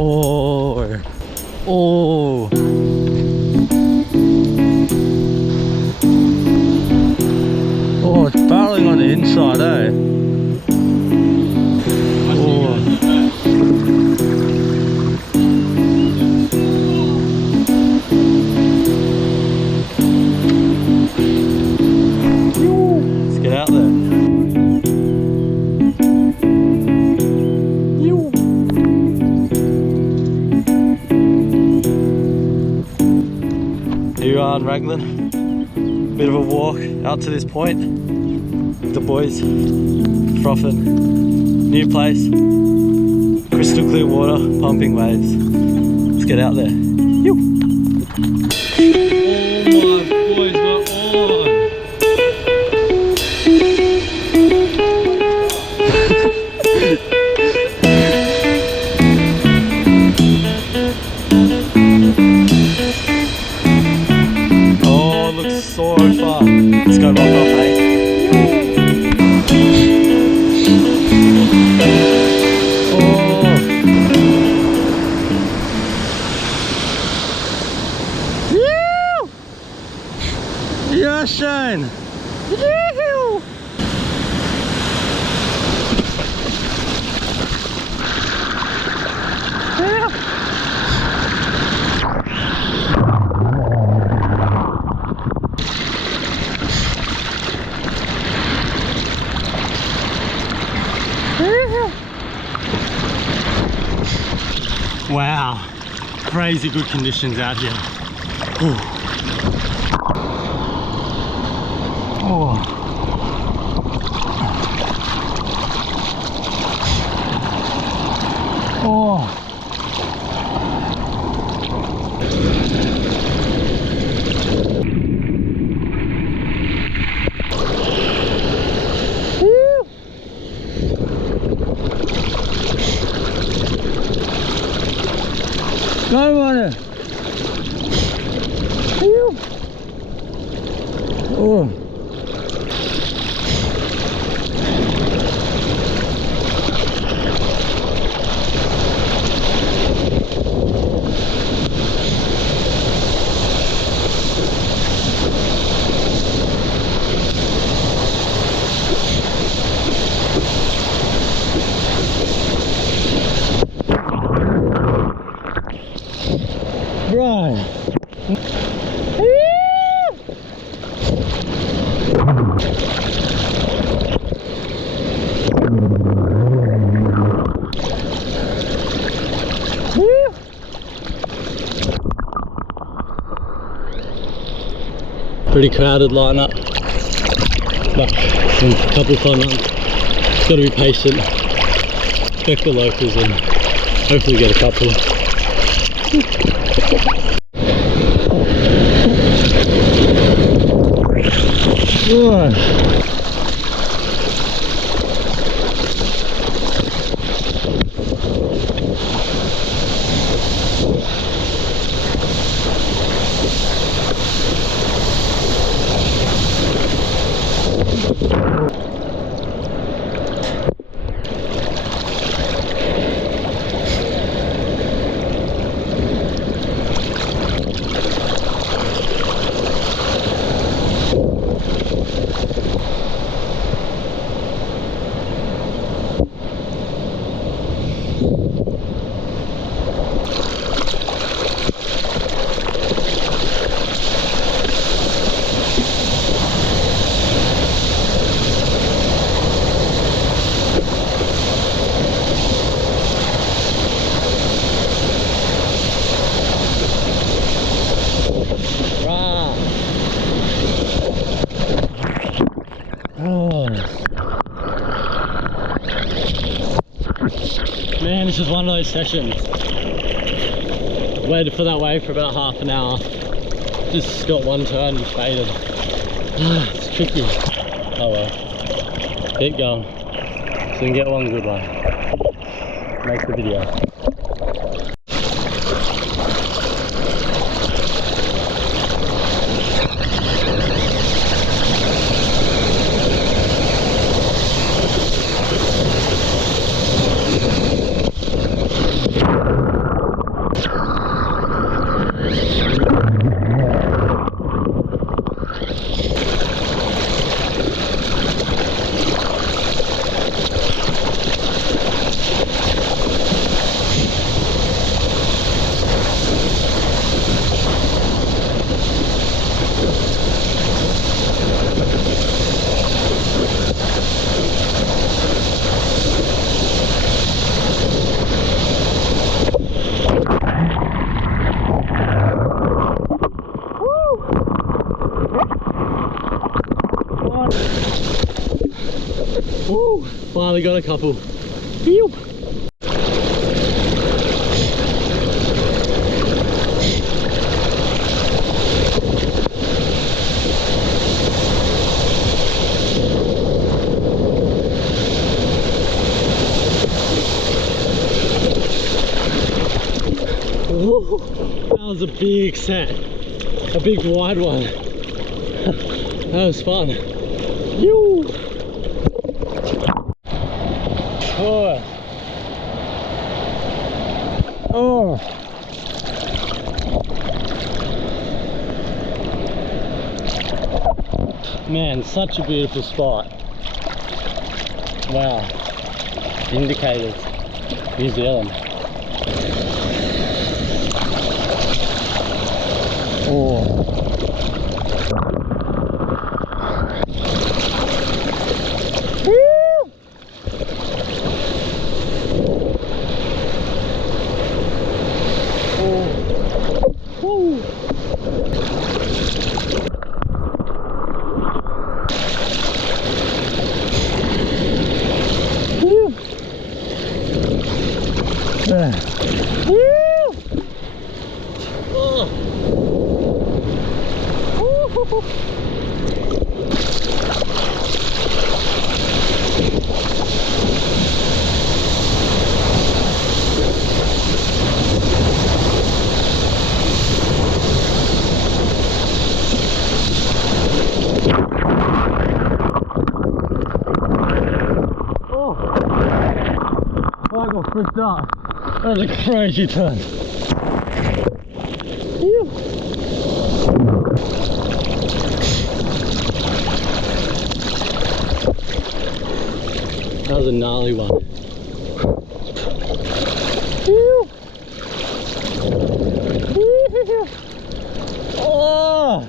Oh, oh. Oh, it's barreling on the inside, eh? Oh. Let's get out there. Here you are in Raglan. Bit of a walk out to this point with the boys, frothing. New place, crystal clear water, pumping waves. Let's get out there. Oh my boys, we're on! Oh, it looks so fun. Let's go rock off, eh? Yeah, Shane! Yee-hoo! Wow, crazy good conditions out here. Ooh. Oh. Oh. Woo. Go on it. Woo. Oh. Right. Pretty crowded lineup, but a couple of fun ones. Got to be patient, respect the locals, and hopefully get a couple. Man, this is one of those sessions. Waited for that wave for about half an hour. Just got one turn and faded. It's tricky. Oh well. Keep going. So you can get one good one. Make the video. finally got a couple. Phew. Ooh, that was a big set, a big wide one. That was fun. Yoo. Oh. Oh. Man, such a beautiful spot. Wow. Indicators. New Zealand. Oh. I got freaked out. That was a crazy turn. That was a gnarly one. Oh!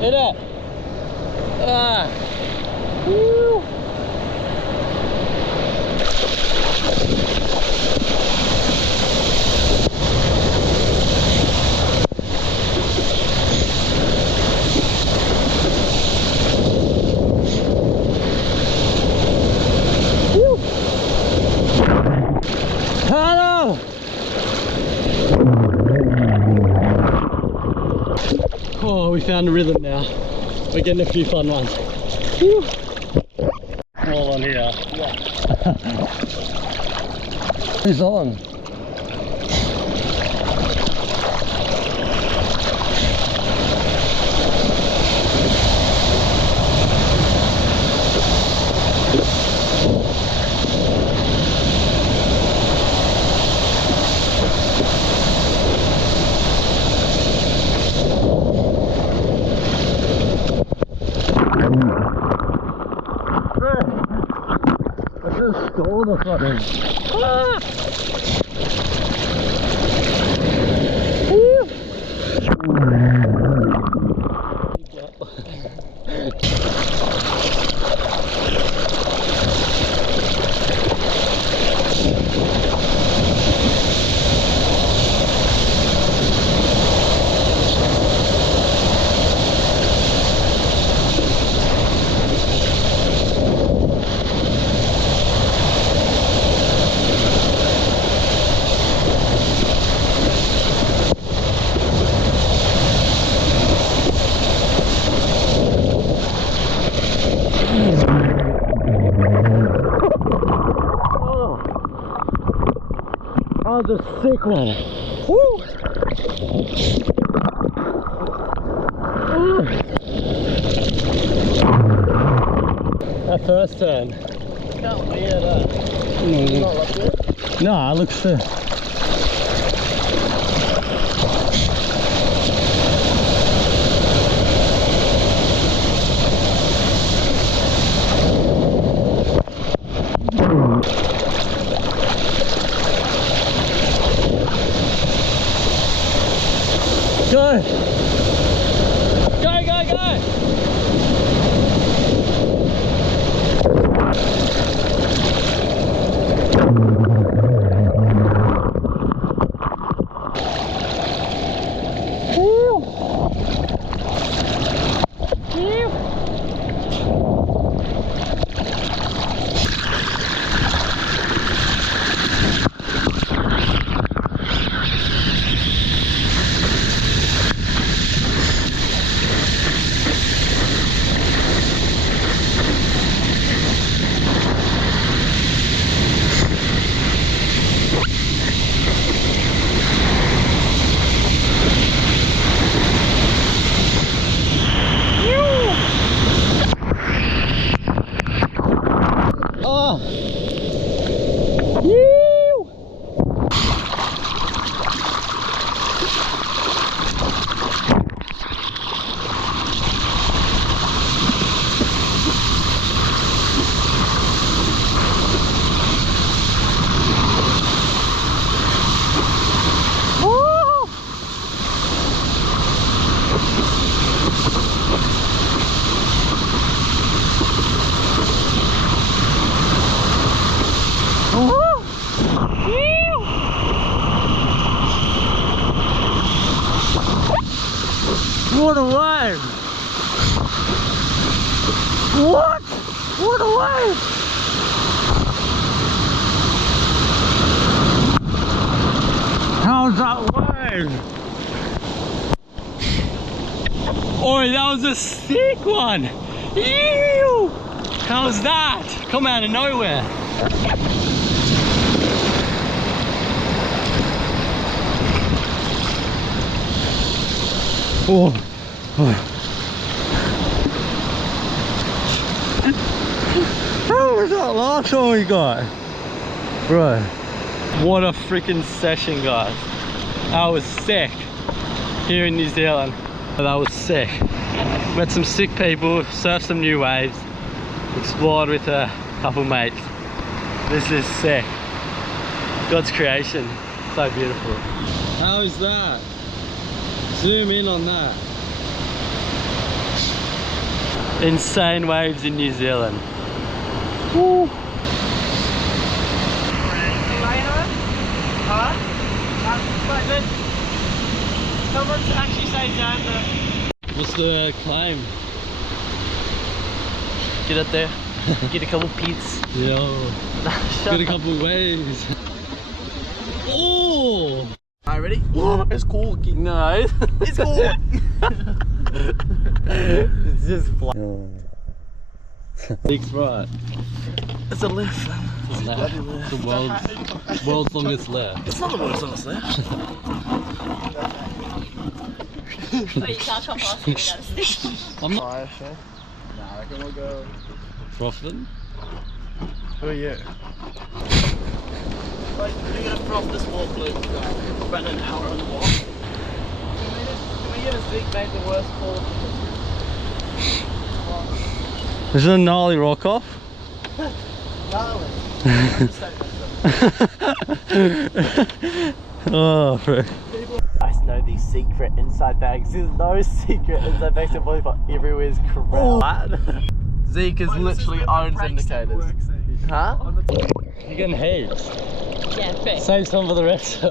Hit it! Ah! Hello! Oh, we found a rhythm now. We're getting a few fun ones. Whew. All on here. Yeah. Who's on? Stole the fucking. Ah! That was a sick one. Woo! That first turn. Can't be it, not like it. No, it looks fair. Go! Go, go, go! What a wave! What? What a wave! How's that wave? Oi, that was a sick one! Ew! How's that? Come out of nowhere. Oh. How was that last one we got? Bro, what a freaking session, guys. That was sick here in New Zealand. That was sick. Met some sick people, surfed some new waves, explored with a couple mates. This is sick. God's creation, so beautiful. How is that? Zoom in on that. Insane waves in New Zealand. Woo. Someone's actually saying down there. What's the climb? Get up there, get a couple peats. Yo, get a couple waves. Oh! Alright, ready? Oh, it's cool. No. It's cool. It's just flat. Big right. It's a lift. It's the world's longest left. It's not the world's longest lift. Wait, you can't come past me without a stick. I'm not. Nah, I reckon we'll go. Profit? Who are you? Like, you're gonna froth this walk loop, spend an hour on the walk. Can we get a Zeke made the worst call? Is it a gnarly rock off? Gnarly. Oh, frick. I know these secret inside bags. There's no secret inside bags. Everywhere is correct. Zeke is literally owns indicators. Huh? You're getting heaps. Yeah, fair. Save some for the rest.